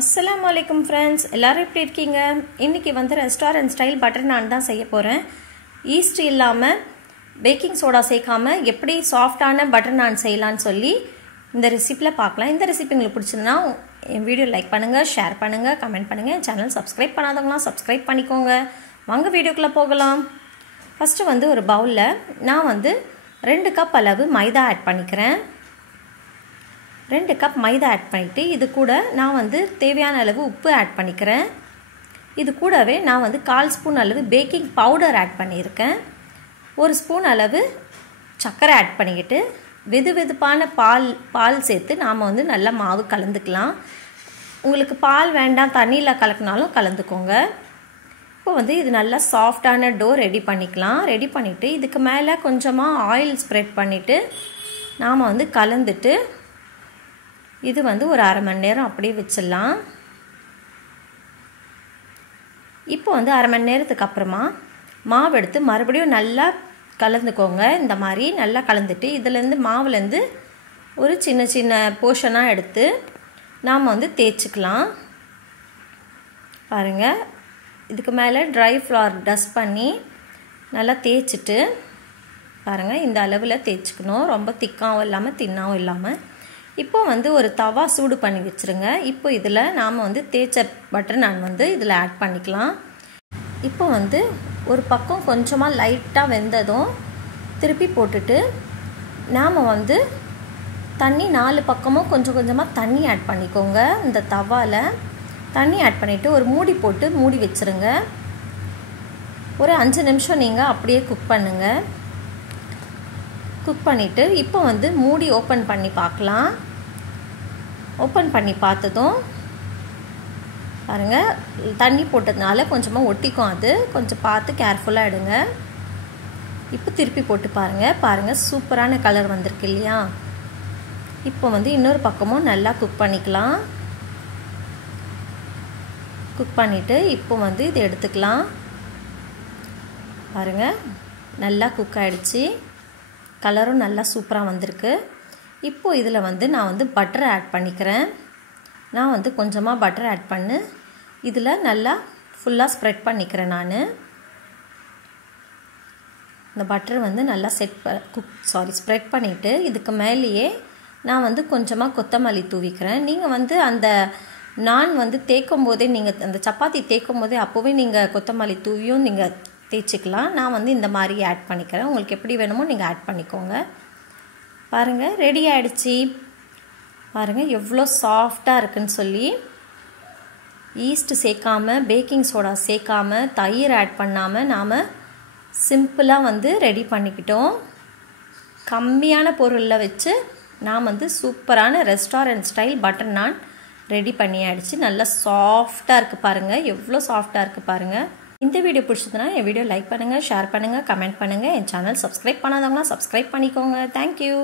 அஸ்ஸலாமு அலைக்கும் ஃப்ரெண்ட்ஸ், எல்லோரும் எப்படி இருக்கீங்க? இன்றைக்கி வந்து ரெஸ்டாரண்ட் ஸ்டைல் பட்டர் நான் தான் செய்ய போகிறேன். ஈஸ்ட் இல்லாமல் பேக்கிங் சோடா சேர்க்காமல் எப்படி சாஃப்டான பட்டர் நான் செய்யலான்னு சொல்லி இந்த ரெசிப்பியில் பார்க்கலாம். இந்த ரெசிபி உங்களுக்கு பிடிச்சிருந்தா என் வீடியோ லைக் பண்ணுங்கள், ஷேர் பண்ணுங்கள், கமெண்ட் பண்ணுங்கள். என் சேனல் சப்ஸ்கிரைப் பண்ணாதவங்களாம் சப்ஸ்கிரைப் பண்ணிக்கோங்க. வாங்க வீடியோக்குள்ளே போகலாம். ஃபஸ்ட்டு வந்து ஒரு பவுலில் நான் வந்து 2 கப் அளவு மைதா ஆட் பண்ணிக்கிறேன். 2 கப் மைதா ஆட் பண்ணிவிட்டு இது கூட நான் வந்து தேவையான அளவு உப்பு ஆட் பண்ணிக்கிறேன். இது கூடவே நான் வந்து 1/4 ஸ்பூன் அளவு பேக்கிங் பவுடர் ஆட் பண்ணியிருக்கேன். 1 ஸ்பூன் அளவு சர்க்கரை ஆட் பண்ணிக்கிட்டு வெதுவெதுப்பான பால் சேர்த்து நாம் வந்து நல்லா மாவு கலந்துக்கலாம். உங்களுக்கு பால் வேண்டாம், தண்ணியில் கலக்கினாலும் கலந்துக்கோங்க. இப்போ வந்து இது நல்லா சாஃப்டான டோ ரெடி பண்ணிக்கலாம். ரெடி பண்ணிவிட்டு இதுக்கு மேலே கொஞ்சமாக ஆயில் ஸ்ப்ரெட் பண்ணிவிட்டு நாம் வந்து கலந்துட்டு இது வந்து ஒரு 1/2 மணி நேரம் அப்படியே வச்சிடலாம். இப்போ வந்து 1/2 மணி நேரத்துக்கு அப்புறமா மாவு எடுத்து மறுபடியும் நல்லா கலந்துக்கோங்க. இந்த மாதிரி நல்லா கலந்துட்டு இதிலேருந்து மாவுலேருந்து ஒரு சின்ன சின்ன போர்ஷனாக எடுத்து நாம் வந்து தேய்ச்சிக்கலாம். பாருங்கள், இதுக்கு மேலே ட்ரை ஃப்ளவர் டஸ்ட் பண்ணி நல்லா தேய்ச்சிட்டு பாருங்கள், இந்த அளவில் தேய்ச்சிக்கணும். ரொம்ப திக்காகவும் இல்லாமல் தின்னாகவும் இல்லாமல். இப்போ வந்து ஒரு தவா சூடு பண்ணி வச்சுருங்க. இப்போ இதில் நாம் வந்து தேய்ச்ச பட்டர் நான் வந்து இதில் ஆட் பண்ணிக்கலாம். இப்போ வந்து ஒரு பக்கம் கொஞ்சமாக லைட்டாக வெந்ததும் திருப்பி போட்டுட்டு நாம் வந்து தண்ணி 4 பக்கமும் கொஞ்சம் கொஞ்சமாக தண்ணி ஆட் பண்ணிக்கோங்க. இந்த தவாவில் தண்ணி ஆட் பண்ணிவிட்டு ஒரு மூடி போட்டு மூடி வச்சுருங்க. ஒரு 5 நிமிஷம் நீங்கள் அப்படியே குக் பண்ணுங்கள். குக் பண்ணிவிட்டு இப்போ வந்து மூடி ஓப்பன் பண்ணி பார்க்கலாம். ஓப்பன் பண்ணி பார்த்ததும் பாருங்கள், தண்ணி போட்டதுனால கொஞ்சமாக ஒட்டிக்கும். அது கொஞ்சம் பார்த்து கேர்ஃபுல்லாக எடுங்க. இப்போ திருப்பி போட்டு பாருங்கள் சூப்பரான கலர் வந்திருக்கு இல்லையா? இப்போ வந்து இன்னொரு பக்கமும் நல்லா குக் பண்ணிக்கலாம். குக் பண்ணிவிட்டு இப்போ வந்து இதை எடுத்துக்கலாம். பாருங்கள், நல்லா குக் ஆகிடுச்சு. கலரும் நல்லா சூப்பராக வந்திருக்கு. இப்போது இதில் வந்து நான் வந்து பட்டரை ஆட் பண்ணிக்கிறேன். நான் வந்து கொஞ்சமாக பட்டர் ஆட் பண்ணி இதில் நல்லா ஃபுல்லாக ஸ்ப்ரெட் பண்ணிக்கிறேன். நான் இந்த பட்டர் வந்து நல்லா ஸ்ப்ரெட் பண்ணிவிட்டு இதுக்கு மேலேயே நான் வந்து கொஞ்சமாக கொத்தமல்லி தூவிக்கிறேன். நீங்கள் வந்து அந்த நான் வந்து தேய்க்கும் போதே நீங்கள் அந்த சப்பாத்தி தேய்க்கும் போதே அப்போவே நீங்கள் கொத்தமல்லி தூவியும் நீங்கள் தேய்ச்சிக்கலாம். நான் வந்து இந்த மாதிரி ஆட் பண்ணிக்கிறேன். உங்களுக்கு எப்படி வேணுமோ நீங்கள் ஆட் பண்ணிக்கோங்க. பாருங்கள், ரெடி ஆகிடுச்சி. பாருங்கள் எவ்வளோ சாஃப்டாக இருக்குன்னு சொல்லி. ஈஸ்ட் சேர்க்காமல், பேக்கிங் சோடா சேர்க்காமல், தயிர் ஆட் பண்ணாமல் நாம் சிம்பிளாக வந்து ரெடி பண்ணிக்கிட்டோம். கம்மியான பொருளில் வச்சு நாம் வந்து சூப்பரான ரெஸ்டாரண்ட் ஸ்டைல் பட்டர் நான் ரெடி பண்ணியாயிடுச்சு. நல்லா சாஃப்டாக இருக்குது பாருங்கள், எவ்வளோ சாஃப்டாக இருக்குது பாருங்கள். இந்த வீடியோ பிடிச்சதுன்னா என் வீடியோ லைக் பண்ணுங்கள், ஷேர் பண்ணுங்கள், கமெண்ட் பண்ணுங்கள். என் சேனல் சப்ஸ்கிரைப் பண்ணாதவங்களாம் சப்ஸ்கிரைப் பண்ணிக்கோங்க. தேங்க்யூ.